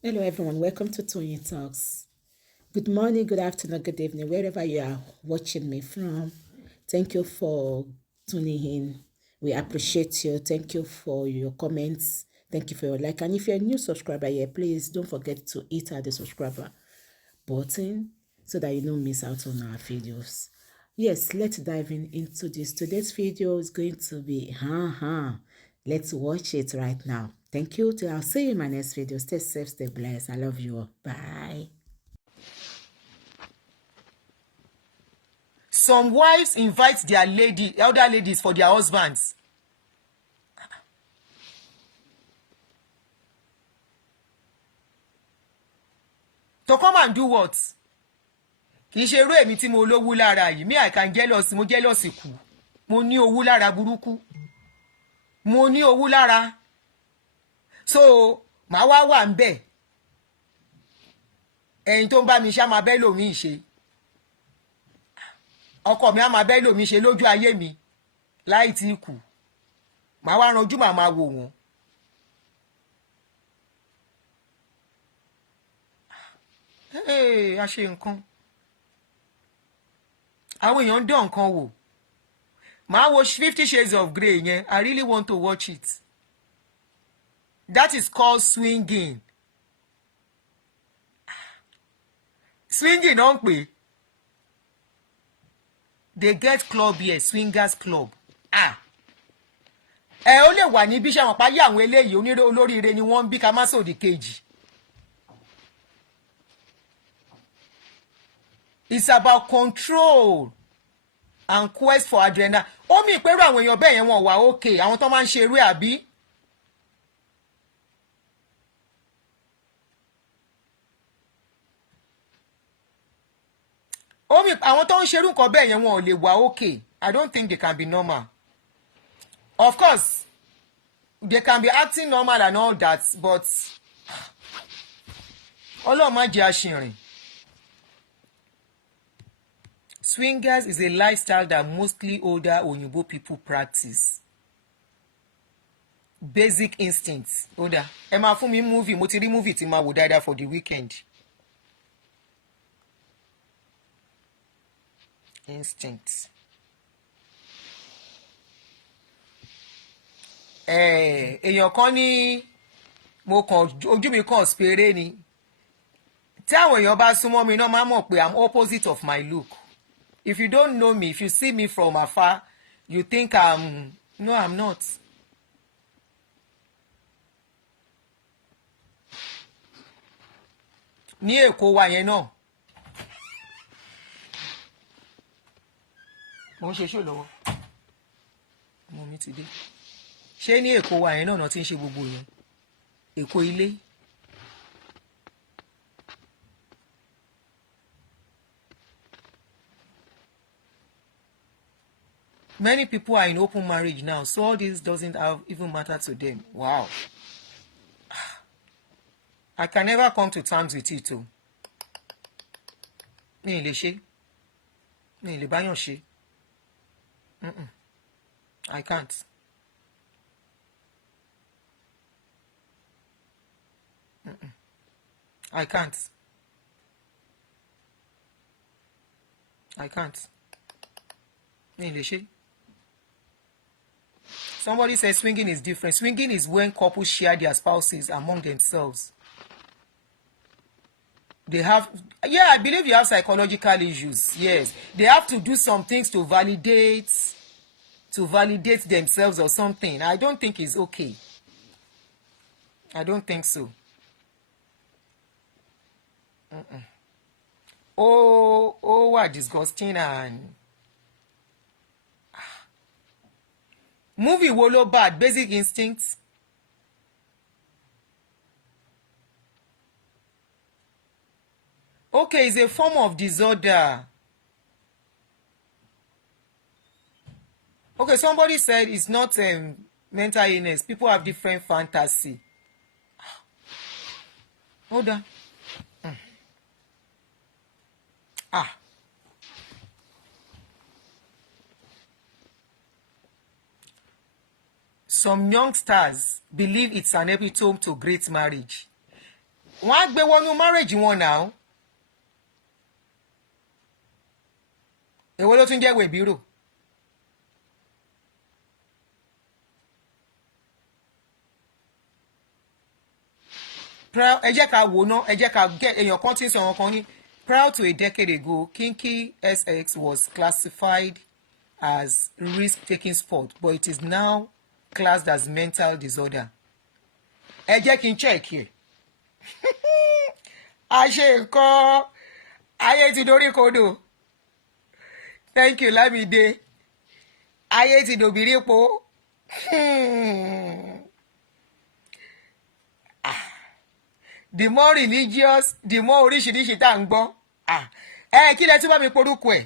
Hello, everyone. Welcome to Tony Talks. Good morning, good afternoon, good evening, wherever you are watching me from. Thank you for tuning in. We appreciate you. Thank you for your comments. Thank you for your like. And if you're a new subscriber here, please don't forget to hit the subscriber button so that you don't miss out on our videos. Yes, let's dive into this. Today's video is going to be, let's watch it right now. Thank you. I'll see you in my next video. Stay safe, stay blessed. I love you all. Bye. Some wives invite their elder ladies for their husbands. To come and do what? Kì í ṣe irú èmi tí mo lówó lára yìí. Me I can jealous, mo jealous kù. Mo ní owó lára burúkú. Mo ní owó lára. So, màá wá wà ń bẹ̀. Ẹ̀yin tó ń bá mi ṣá máa bẹ́ lòmíì ṣe. Ọkọ mi á máa bẹ́ lòmíì ṣe lójú ayé mi. Láì tí kù. Màá wá ranjú màá máa wò wọ́n. A ṣe nǹkan. Àwọn èèyàn ń dán nǹkan wò. Màá wo 50 Shades of Grey yẹn. I really want to watch it. That is called swinging. Swinging náà ń pè. They get club here, swingers club. Ó lè wà níbí ṣe àwọn páyé àwọn eléyìí olóríire ni wọ́n ń bí ká má sòdì kejì. It's about control and quest for adrenaline. Ó mì pẹ̀lú àwọn èèyàn bẹ́ẹ̀ yẹn wọ́n wà okay, àwọn tó máa ń ṣe eré àbí. Ó mì àwọn tó ń ṣerú nǹkan bẹ́ẹ̀ yẹn wọ́n ò lè wà okay. I don't think they can be normal. Of course, they can be acting normal and all that, but Ọlọ́run má jẹ́ àṣìrìn. Swingers is a lifestyle that mostly older Oyinbo people practice. Basic instincts. Oda, ẹ máa fún mi movie, mo ti rí movie tí máa wò dáadáa for the weekend. Instincts. Èèyàn kan ní mo kàn ojú mi kàn spere ni. Tí àwọn èèyàn bá súnmọ́ mi náà máa mọ̀ pé I'm opposite of my look. If you don't know me, if you see me from afar, you think no, I'm not. Ní Èkó wa yẹn náà. Mo ń ṣe ṣó lọ́wọ́. Ọmọ mi ti dé. Ṣé ní Èkó wa yẹn náà ti ń ṣe gbogbo yẹn? Èkó ilé. Many people are in open marriage now, so all this doesn't even matter to them. Wow. I can never come to terms with it too. Mi ì lè ṣe. Mi ì lè báyàn ṣe. I can't. I can't. I can't. Mi ì lè ṣe. Somebody says swinging is different. Swinging is when couples share their spouses among themselves. They have, I believe you have psychological issues. Yes, they have to do some things to validate themselves or something. I don't think it's okay. I don't think so. Oh, what disgusting and movie wo ló bad? Basic Instincts. Okay, it's a form of disorder. Okay, somebody said it's not mental illness. People have different fantasy. Hold on. Some youngsters believe it's an epitome to great marriage. wọ́n á gbé wọnú marriage wọn náà. Èwo ló tún jẹ́ wèbírò? Ẹ jẹ́ ká wò ná, ẹ jẹ́ ká get èèyàn kan tí ń sọ wọn kan ní prior to a decade ago, kinky sex was classified as risk-taking sport, but it is now classed as mental disorder. Ẹ jẹ́ kí n check here. A ṣe nǹkan ayé ti dorí kodò. Thank you Lámìdé. Ayé ti dòbírí po. The more religious, the more oríṣiríṣi tá à ń gbọ́. Kí lẹ tún bá mi porúkọ ẹ̀?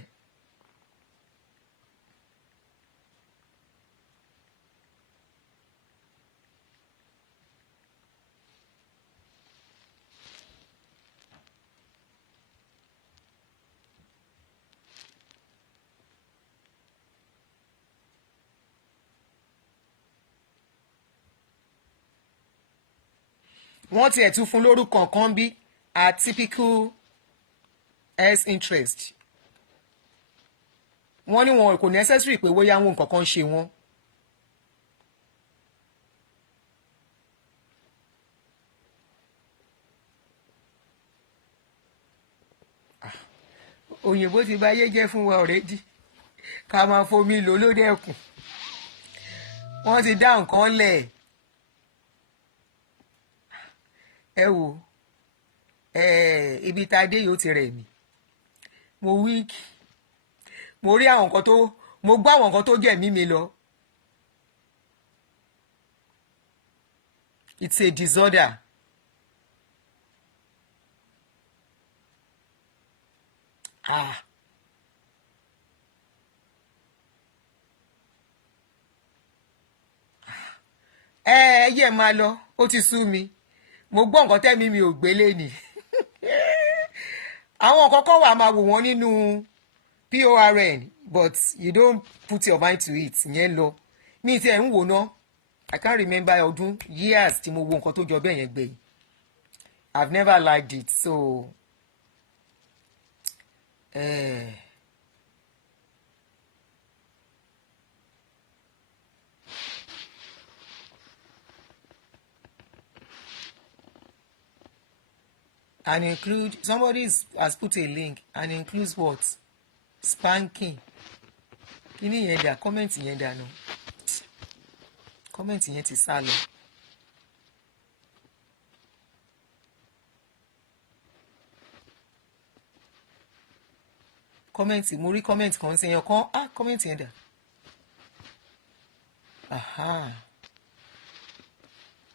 Wọ́n tiẹ̀ tún fún lórúkọ kan bí atypical s interest. Wọ́n ní wọn kò necessary pé bóyá wọn nǹkan kan ṣe wọ́n. Òyìnbó ti bá yé jẹ́ fún wa already. Ká máa fomi lò ló dẹ́kun. Wọ́n ti dá nǹkan lẹ̀. Ẹ wò ibi tá a dé yóò ti rẹ̀ mí. Mo weak. Mo rí àwọn nǹkan tó mo gbọ́ àwọn nǹkan tó jẹ́ mímí lọ. It's a disorder. Yẹ máa lọ, ó ti sú mi. Mo gbọ́ nǹkan tẹ́mi mi ò gbélé ni. Àwọn nǹkan kan wà máa wò wọ́n nínú PORN but you don't put your mind to it yẹn lọ. Mi ti ẹ̀ ń wò ná. I can't remember ọdún years tí mo wo nǹkan tó jọ bẹ́ẹ̀ yẹn gbẹ̀yìn. I've never liked it so. And include somebody has put a link and includes what? Spanking. Kíní yẹn dà, comment yẹn dà nù. Comment yẹn ti sá lọ. Comment, mo rí comment kan sí yẹn kan, comment yẹn dà.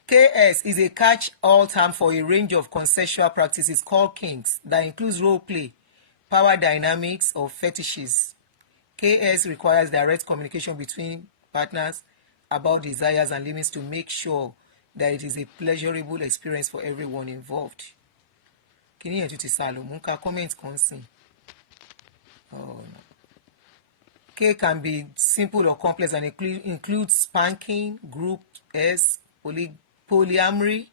KS is a catch-all term for a range of consensual practices called kinks that includes role play, power dynamics, or fetishes. KS requires direct communication between partners about desires and limits to make sure that it is a pleasurable experience for everyone involved. Kíní yẹn tún ti sá lọ, mú ká comment kan sí. No. K can be simple or complex and includes spanking, group S, polyamory.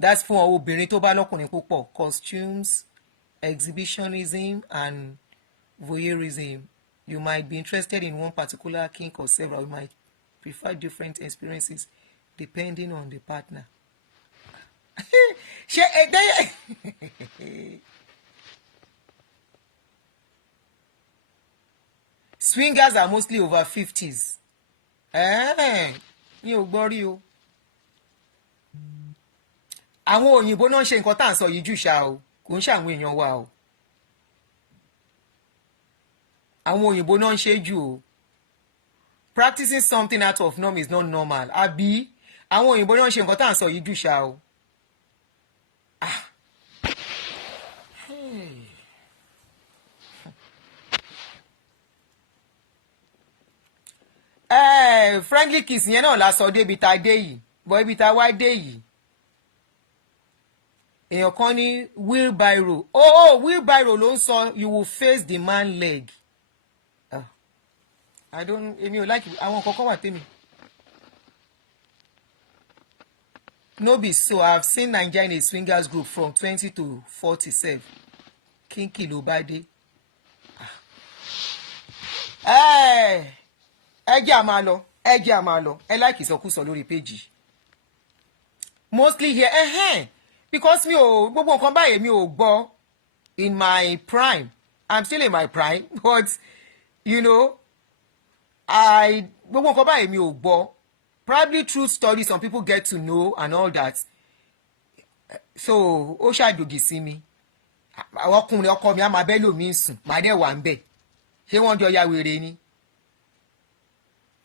That's fún àwọn obìnrin tó bá lọ́kùnrin púpọ̀. Costumes, exhibitionism, and voyeurism. You might be interested in one particular kink or several. You might prefer different experiences depending on the partner. Swingers are mostly over 50s. Mi ò gbọ́ rí o. Àwọn òyìnbó náà ń ṣe nǹkan tá à ń sọ yìí jù ṣá o, kò ń ṣàwọn èèyàn wa o. Àwọn òyìnbó náà ń ṣe jù o. Practicing something out of norm is not normal. Àbí àwọn òyìnbó náà ń ṣe nǹkan tá à ń sọ yìí jù ṣá o. Friendly kiss yẹn náà la sọ débi tá a dé yìí, bọ́ ibi tá a wá dé yìí. Èèyàn kan ní wheelbarrow. Wheelbarrow ló ń sọ you will face the man leg. Èmi ò like àwọn kọ̀ọ̀kan wà tèmi. no be so. I've seen Nigeria in a swingers group from 20 to 47. Kinky ló bá dé. Ẹ jẹ́ a máa lọ, ẹ jẹ́ a máa lọ. Ẹ like ìsọkúsọ lórí péjì. Mostly here, because mi ò gbogbo nǹkan báyìí mi ò gbọ́ in my prime. I'm still in my prime, but you know, gbogbo nǹkan báyìí mi ò gbọ́. Probably through studies some people get to know and all that. So ó ṣàjòjì sí mi. Àwọn ọkùnrin ọkọ mi á máa bẹ́ lòmí sùn, màá dẹ̀ wà ń bẹ̀. Ṣé wọ́n jọ ya wèrè ni?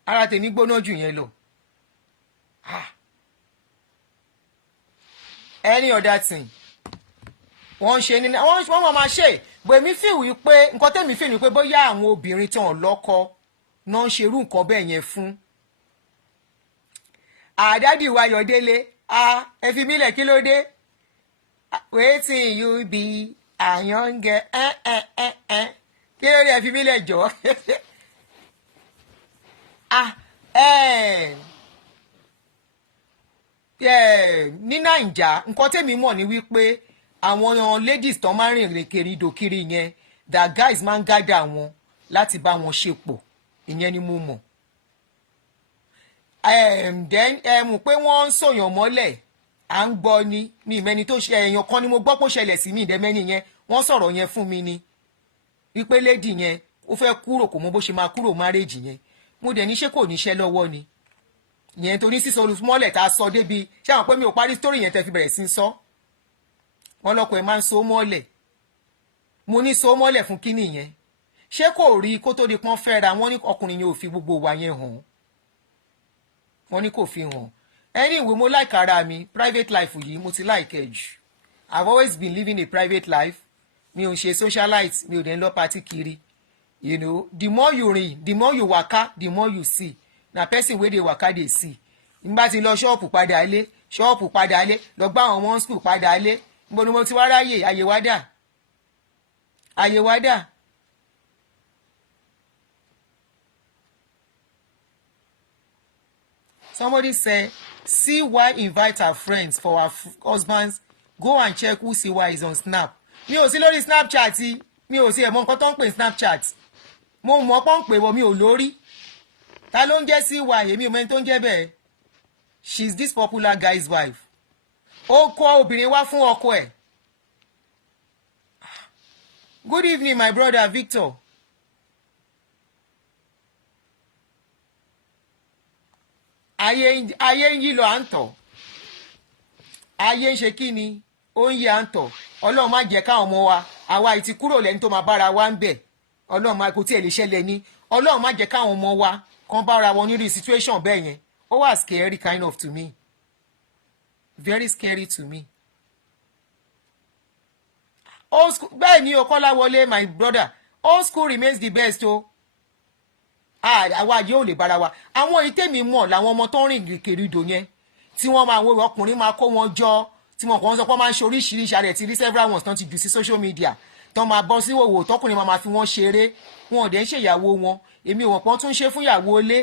Ara tèmi gbóná jù yẹn lọ. Any other thing wọ́n ṣe ní wọ́n máa ṣe gbèmí fìwí pé nǹkan tẹ́mi fìwí pé bóyá àwọn obìnrin tán lọ́kọ náà ń ṣerú nǹkan bẹ́ẹ̀ yẹn fún. Àdádì wa Ayọ̀délé ẹ fi mílẹ̀ kí ló dé? Wetin you be àyànjẹ kí ló dé ẹ fi mílẹ̀ jọ? Ní Naija nǹkan tẹ́mi mọ̀ ni wípé àwọn ladies tán máa ń rìn kiri dòkiri yẹn that guys máa ń gádà wọn láti bá wọn ṣe pọ̀ ìyẹn ni mo mọ̀. Then mọ̀ pé wọ́n ń sòyàn mọ́lẹ̀ à ń gbọ́ ni mi ìmẹ́ni tó ṣe èèyàn kan ni mo gbọ́ pé ó ṣẹlẹ̀ sí mi ìdẹ́mẹ́ni yẹn wọ́n sọ̀rọ̀ yẹn fún mi ni wípé lady yẹn ó fẹ́ kúrò kò mọ bó ṣe máa kúrò marriage yẹn mo dẹ̀ ní ṣé kò níṣẹ́ lọ́wọ́ ni yẹn torí sísọ olùmọ́lẹ̀ tá a sọ débi ṣé àwọn pé mi ò parí story yẹn tẹ́ fi bẹ̀rẹ̀ sí ń sọ wọn lọ́kọ ẹ̀ máa ń so mọ́lẹ̀ mo ní so mọ́lẹ̀ fún kíní yẹn ṣé kò rí kó tó di pọ́n fẹ́ra wọ́n ní ọkùnrin yẹn ò fi gbogbo wa yẹn hàn wọ́n ní kò fi hàn anyway mo like ara mi private life yìí mo ti like ẹ jù I've always been living a private life mi ò ń ṣe socialite mi ò dẹ̀ ń lọ party kiri you know the more you rìn the more you waka the more you see na person wey dey waka dey see nígbà tí lọ ṣọ́ọ̀pù padà ilé lọ gbá àwọn ọmọ school padà ilé níbo ni mo ti wá ráyè àyè wá dà. Somebody said CY invite her friends for her husbands go and check who CY is on Snap. Mi ò sí lórí Snapchat mi ò sí ẹ̀mọ́ nǹkan tó ń pè Snapchat mo mọ̀ pọ́n pè wọ́n mi ò lórí ta ló ń jẹ́ CY èmi ò mẹ́ni tó ń jẹ́ bẹ́ẹ̀ she's this popular guy's wife ó kọ́ obìnrin wá fún ọkọ ẹ̀. Good evening my brother Victor. Ayé ń yí lọ à ń tọ̀ ayé ń ṣe kí ni ó ń yí à ń tọ̀ ọlọ́run má jẹ́ káwọn ọmọ wa àwa ìtì kúrò lẹ́ni tó máa bára wa ń bẹ̀ ọlọ́run má kò tí ẹ̀ lè ṣẹlẹ̀ ní ọlọ́run má jẹ́ káwọn ọmọ wa kan bára wọn nírú situation bẹ́ẹ̀ yẹn ó wà scary kind of to me very scary to me. Old school bẹ́ẹ̀ ni Kọ́láwọlé my brother old school remains the best o. Àwa yóò lè bára wa àwọn ìtẹ́mi mọ̀ làwọn ọmọ tó ń rìn kèrìdò yẹn tí wọ́n máa wo ọkùnrin máa kó wọn jọ tí wọn kàn ń sọ pé wọ́n máa ń ṣe oríṣiríṣi àrẹ ti rí several ones tán ti jù sí social media tán máa bọ́ sí òwò tọkùnrin máa fi wọ́n ṣeré wọn ò dẹ̀ ń ṣe ìyàwó wọn èmi ò wọ̀n pọ́n tún ṣe fún ìyàwó ilé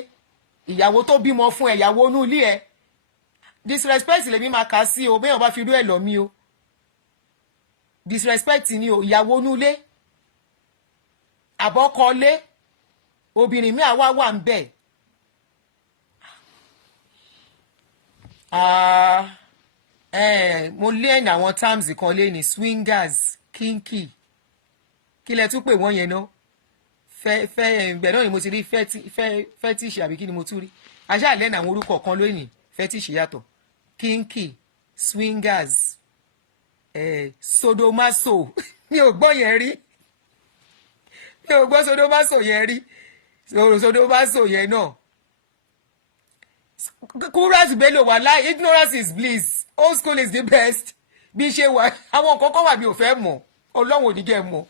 ìyàwó tó bímọ fún ẹ̀ ìyàwó inú ilé ẹ̀ disrespect lèmi máa kà á sí o béèyàn bá fi rú ẹ̀ lọ mí o disrespect ni o ìyàwó inú ilé àbọ́kọ́lé obìnrin mi àwa wà ń bẹ̀. Mo lé ẹ̀nà àwọn terms kan lé ní swingers kinky kí lẹ tún pè wọ́n yẹn náà ìgbẹ́ náà ni mo ti rí fetish àbí kí ni mo tún rí aṣáà lẹ́nà àwọn orúkọ kan lónìí fetish yàtọ̀ kinky swingers sodomaso mi ò gbọ́ yẹn rí mi ò gbọ́ sodomaso yẹn rí sodomaso yẹn náà kúrẹ́sì bẹ́ẹ̀ ló wà láì ignorance is bliss old school is the best bí ṣe wà àwọn nǹkan kan wà mi ò fẹ́ mọ̀ ọlọ́run ò ní jẹ́ mọ̀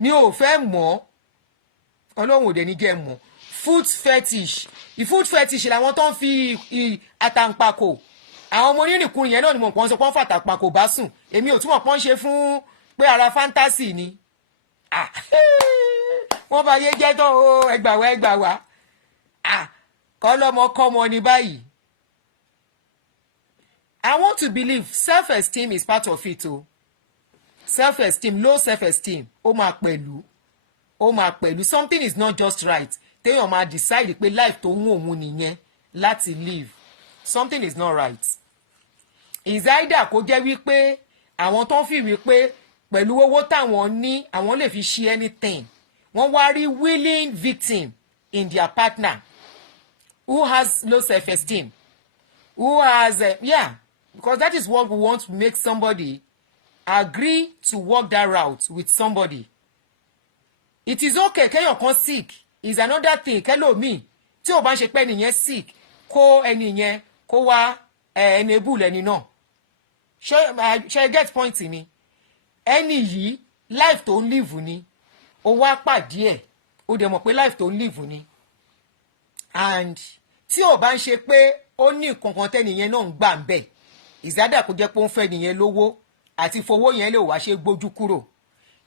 mi ò fẹ́ mọ̀ ọlọ́run ò dẹ̀ ní jẹ́ mọ̀ foot fetish foot fetish làwọn tó ń fi àtàǹpàkò àwọn ọmọ onírìnkùnrin yẹn náà ni mo pọ́n sọ pọ́n fàtàǹpàkò bá sùn èmi ò túmọ̀ pọ́n ṣe fún pé ara fantasy ni wọ́n bá yé jẹ́ tán o ẹgbàwá kọ́ lọ́mọ kọ́mọ ní báyìí I want to believe self-esteem is part of it o. Self-esteem, low self-esteem, ó máa pẹ̀lú something is not just right. Téèyàn máa decide pé life tó ń òun nìyẹn láti live. Something is not right. Is either kó jẹ́ wípé àwọn tó ń fi wípé pẹ̀lú owó táwọn ní àwọn lè fi ṣe anything. Wọ́n wá rí willing victim in their partner who has low self-esteem, who has because that is what we want to make somebody agree to walk that route with somebody. It is okay kéèyàn kan sick is another thing kẹ́lòmíì tí ò bá ń ṣe pé ẹnìyẹn sick kó ẹnìyẹn kó wá enable ẹni náà. Ṣé get point mi? Ẹni yìí life tó ń live ni ó wá pàdé ẹ̀ ó dẹ̀ mọ̀ pé life tó ń live ni, and tí ò bá ń ṣe pé ó ní nǹkan kan tẹ́nìyẹn náà ń gbà ń bẹ̀ ìzádà kó jẹ́ pé ó ń fẹ́ nìyẹn lówó àti fowó yẹn lè wá ṣe gbójú kúrò.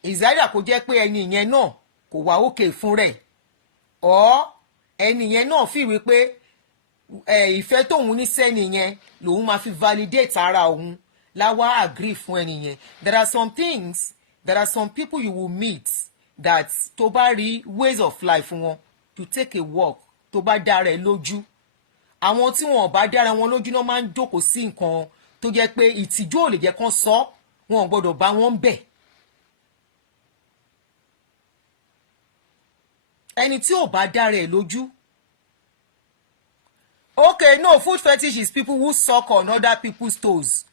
Ìzádà kó jẹ́ pé ẹni yẹn náà kò wá òkè fún rẹ̀ ọ́ ẹni yẹn náà fi wí pé ìfẹ́ tóun ní sẹ́ni yẹn lòun máa fi validate ara òun láwá agree fún ẹni yẹn. There are some things, there are some people you will meet that tó bá rí ways of life wọn to take a walk tó bá dára ẹ lójú. Àwọn tí wọn ò bá dára wọn lójú náà máa ń jókòó sí nǹkan tó jẹ́ pé ìtìjú ò lè jẹ́ kán sọ wọn ò gbọ́dọ̀ bá wọn bẹ̀. Ẹni tí ò bá dára ẹ lójú. Okay, no, food fetish is people who suck on other people's toes.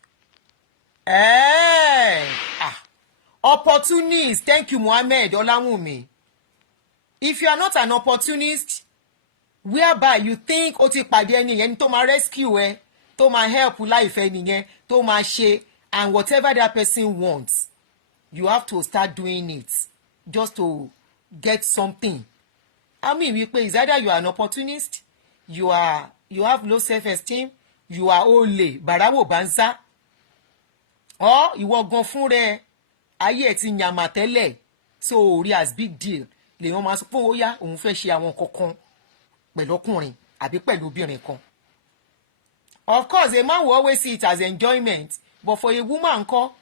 Opportunist. Thank you, Mohammed Olawunmi. If you are not an opportunist, whereby you think ó ti pàdé ẹni yẹn tó máa rescue ẹ, tó máa help life ẹni yẹn, tó máa ṣe, and whatever that person wants, you have to start doing it just to get something. I mean, wípé is either you are an opportunist, you have low self-esteem, you are ole barawo banza, or ìwọ gan fún rẹ ayé ẹ ti yàmà tẹ́lẹ̀ so orí as big deal lèèyàn máa sọ pé ó yá òun fẹ́ ṣe àwọn kankan pẹ̀lú ọkùnrin àbí pẹ̀lú obìnrin kan. Of course, a man will always see it as enjoyment, but for a woman ńkọ́?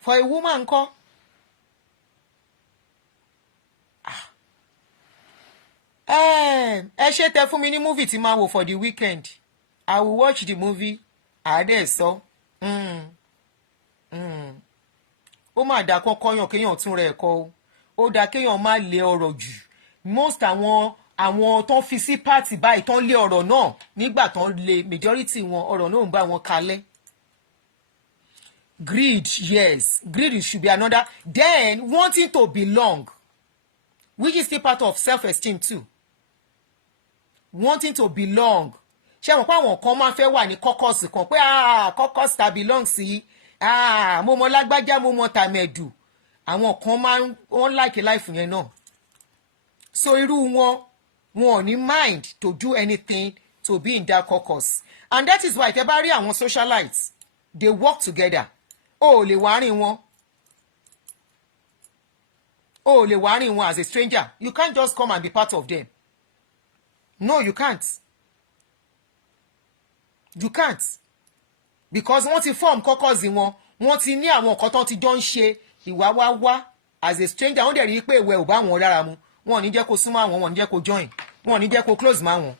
For a woman ńkọ́? Ẹ ṣe tẹ fún mi ní movie tí máa wò for the weekend. I will watch the movie. Àádẹ́ sọ. Ó mà dá kọ́kọ́ yàn kéèyàn tún rẹ̀ kọ́ o. Ó dá kéèyàn má lé ọ̀rọ̀ jù. Most àwọn tó ń fi sí pàtì báyìí tó ń lé ọ̀rọ̀ náà nígbà tó ń lé majority wọn ọ̀rọ̀ náà ń bá wọn kalẹ̀. Greed, yes. Greed should be another. Then wanting to belong, which is still part of self-esteem too. Wanting to belong. Ṣé àwọn kan máa ń fẹ́ wà ní caucus kan pé caucus ta belong sí mo mọ lágbájá mo mọ tàmẹ̀dù. Àwọn kan máa ń wọ́n like life yẹn náà. So irú wọn ò ní mind to do anything to be in that caucus. And that is why tẹ́ bá rí àwọn socialites, they work together. O lè wá rìn wọn. O lè wá rìn wọn as a stranger. You can't just come and be part of them. No, you can't. You can't. Because wọ́n ti form caucus wọn, wọ́n ti ní àwọn nǹkan tó ti jọ ń ṣe ìwà wá as a stranger. Wọ́n dẹ̀ rí pé ìwẹ̀ ò bá wọn lára mu. Wọ́n ò ní jẹ́ kó súnmọ́ àwọn, wọ́n ò ní jẹ́ kó join. Wọ́n ò ní jẹ́ kó close mọ́ àwọn.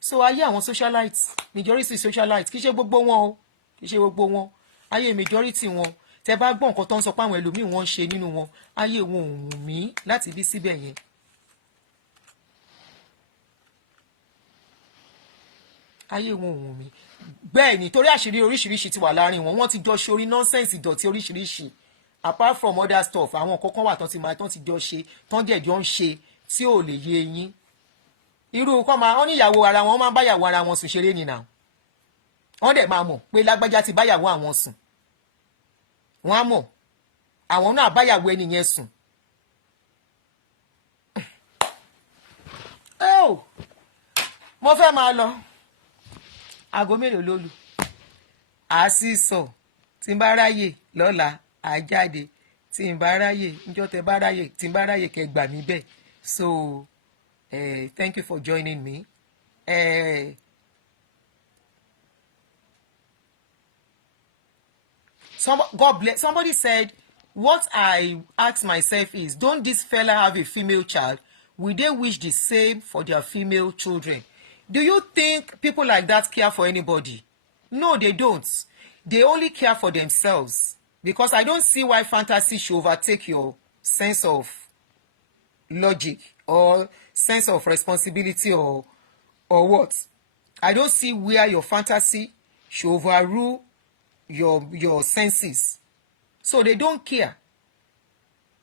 So ayé àwọn socialites, majority socialites, kì í ṣe gbogbo wọn o. Kì í ṣe gbogbo wọn. Ayé majority wọn. Tẹ́ bá gbọ́ nǹkan tó ń sọ pé àwọn ẹlòmíì wọ́n ń ṣe nínú wọn. Ayé wọn ò wù mí láti bí síbẹ̀ yẹn. Ayé wọn ò wù mí. Bẹ́ẹ̀ ni torí àṣírí oríṣiríṣi ti wà láàrin wọn. Wọ́n ti jọ ṣe orí nonsense ìdọ̀tí oríṣiríṣi. Apart from other stuff, àwọn kọ̀ọ̀kan wà tán ti máa tán ti jọ ṣe tán jẹ̀jọ́ ń ṣe tí ò lè yé yín. Irú kọ́ máa wọ́n ní ìyàwó ara wọn máa ń báyàwó ara wọn sùn ṣeré nìyà. Wọ́n dẹ̀ máa mọ̀ pé lágbájá ti báyàwó àwọn sùn. Wọ́n á mọ̀ àwọn náà báyàwó ẹni yẹn sùn. Mo fẹ́ máa lọ. Aago mélòó ló lù? Àṣìṣọ tí n bá ráyè lọ́la àjáde tí n bá ráyè níjọ́ tẹ́ bá ráyè tí n bá ráyè kẹ́ gbà mí bẹ́ẹ̀. So thank you for joining me. God bless. Somebody said, what I ask myself is, don't this fella have a female child? Will they wish the same for their female children? Do you think people like that care for anybody? No, they don't. They only care for themselves. Because I don't see why fantasy should overtake your sense of logic or sense of responsibility or what. I don't see where your fantasy should overrule your senses. So they don't care.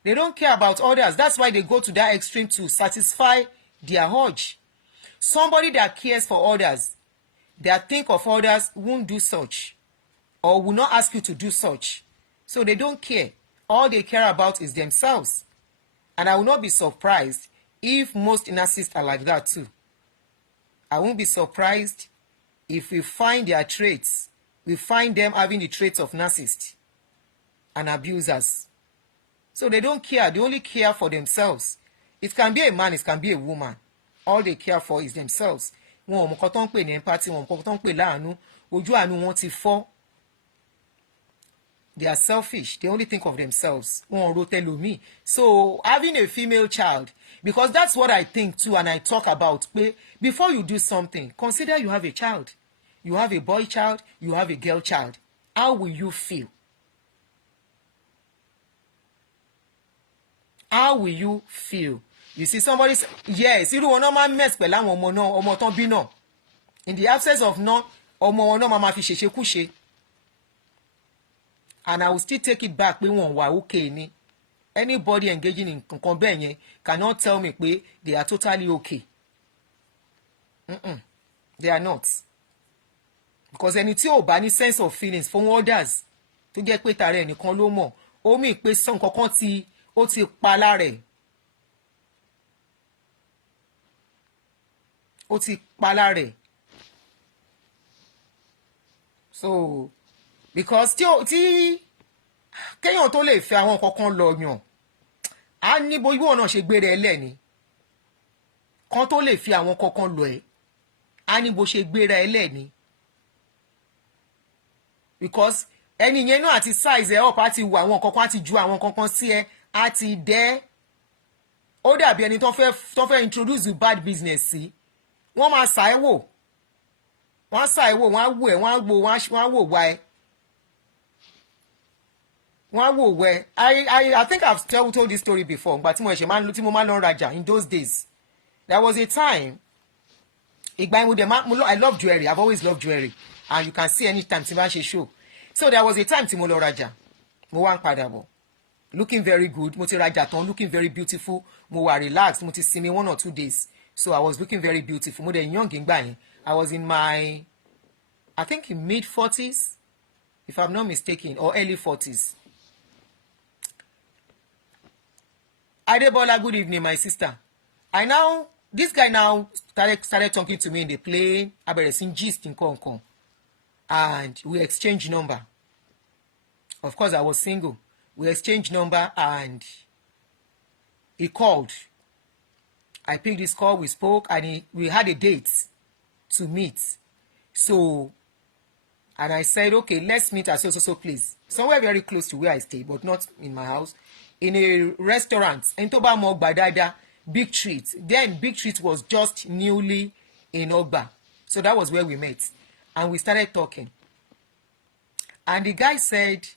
They don't care about others. That's why they go to that extreme to satisfy their urge. Somebody that cares for others, that think of others, won't do such or will not ask you to do such. So they don't care. All they care about is themselves. And I will not be surprised if most narcissists are like that too. I won't be surprised if we find their traits, we find them having the traits of narcissists and abusers. So they don't care. They only care for themselves. It can be a man, it can be a woman. All they care for is themselves. Wọn ò mọ nǹkan tó ń pè ní empathy, wọn ò mọ nǹkan tó ń pè láàánú. Ojú àánú wọn ti fọ́. They are selfish. They only think of themselves. Wọn ò ro tẹlòmíì. So having a female child, because that's what I think too, and I talk about, before you do something, consider you have a child. You have a boy child, you have a girl child. How will you feel? How will you feel? You see somebody say, yes, irú wọn náà máa mess pẹ̀lú àwọn ọmọ náà, ọmọ tán bí náà. In the absence of náà, ọmọ wọn náà máa fi ṣèṣekúṣe. And I will still take it back pé wọn wà okay ni. Anybody engaging in nǹkan bẹ́ẹ̀ yẹn cannot tell me pé they are totally okay. They are not. Because ẹni tí ò bá ní sense of feelings for others tó jẹ́ pé tààrà ẹnìkan ló mọ̀, ó mì pé sọ nǹkan kan ó ti pa lára ẹ̀. Ó ti pa lára ẹ̀. So because tí kéèyàn tó lè fẹ́ àwọn kankan lọ yàn á ní bó ìwọ náà ṣe gbére ẹ lẹ́ni kan tó lè fi àwọn kankan lọ ẹ á ní bó ṣe gbére ẹ lẹ́ni because ẹni yẹn náà àti size ẹ up á ti wọ àwọn kankan á ti ju àwọn kankan sí ẹ á ti dẹ́ ó dàbí ẹni tó fẹ́ introduce you bad business sí wọ́n máa sà ẹ́ wò wọ́n á sà ẹ́ wò wọ́n á wò ẹ́ wọ́n á wò wá ẹ́. I think I've told this story before, but tí mo máa lọ rajà in those days. There was a time, I love jewelry, I've always loved jewelry, and you can see anytime tí bá ṣe show. So there was a time tí mo lọ rajà, mo wá ń padà bọ̀, looking very good, mo ti rajà tán, looking very beautiful, mo wà relaxed, mo ti sinmi 1 or 2 days, so I was looking very beautiful, mo dẹ̀ young ìgbà yẹn, I was in my, I think in mid-40s, if I'm not mistaken, or early 40s. Adebola, good evening, my sister. This guy now started talking to me in the plane. I better sing gist in Kong. And we exchanged number. Of course, I was single. We exchanged number and he called. I picked this call, we spoke, and we had a date to meet. So, and I said, okay, let's meet at so place. Somewhere very close to where I stay, but not in my house. In a restaurant, in Toba Mogba, Big Treat. Then Big Treat was just newly in Ogba. So that was where we met. And we started talking. And the guy said,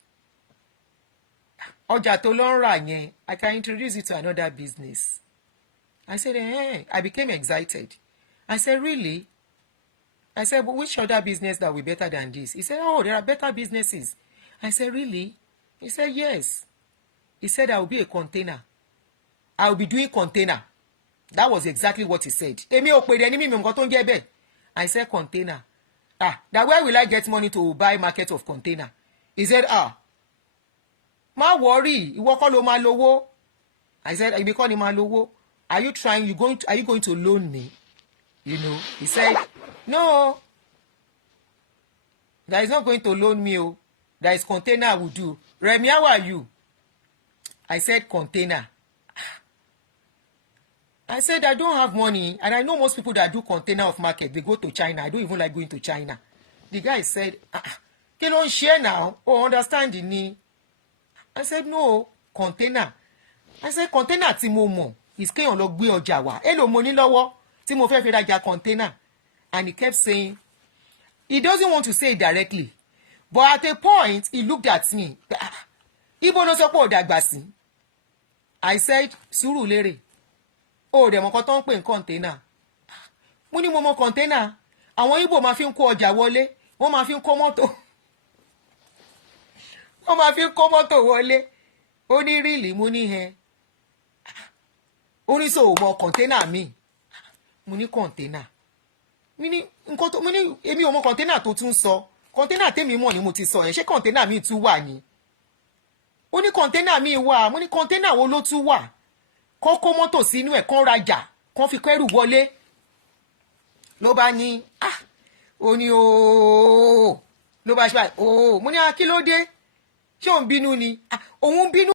Ọjà tó lọ ń rà yẹn, I can introduce you to another business. I said, I became excited. I said, really? I said, but which other business that will be better than this? He said, oh, there are better businesses. I said, really? He said, yes. He said, I will be a container. I will be doing container. That was exactly what he said. Èmi ò pè ní mi nǹkan tó ń jẹ́ bẹ́ẹ̀. I said, container. That where will I get money to buy market of container? He said, má worry, ìwọ kọ́ ló máa lówó. I said, èmi kọ́ ni máa lówó. Are you going to loan me? You know, he said, no, that is not going to loan me. That is container I will do. Remi, how are you? I said container. I said, I don't have money, and I know most people that do container of market, they go to China. I don't even like going to China. The guy said, kí ló ń ṣe now? Oh, understand ni. I said, no, container. I said, container tí mo mọ̀ is kéèyàn lọ gbé ọjà wá. Èló mo ní lọ́wọ́ tí mo fẹ́ fi rajà container. And he kept saying, he doesn't want to say it directly. But at a point, he looked at me. Ibo ló sọ pé ó dàgbà sí. I said, Surulere. Oh, dẹ̀ mọ̀ kan tó ń pè ní container. Mo ní mo mọ̀ container. Àwọn Igbo máa fi ń kó ọjà wọlé. Wọ́n máa fi ń kó mọ́tò. Wọ́n máa fi ń kó mọ́tò wọlé. Ó ní really, mo ní hẹn. Ó ní so mọ̀ container mi. Mo ní container. Mi ní nǹkan tó mo ní èmi ò mọ̀ container tó tún sọ. Container tèmi mọ̀ ni mo ti sọ yẹn. Ṣé container mi tún wà ni? Ó ní container mi wà. Mo ní container wo ló tún wà? Kó kó mọ́tò sínú ẹ̀, kán rajà, kán fi kẹ́rù wọlé. Ló bá ní ó ní ooo ló bá ṣe báyìí ooo mo ní kí ló dé ṣé òun bínú ni òun bínú.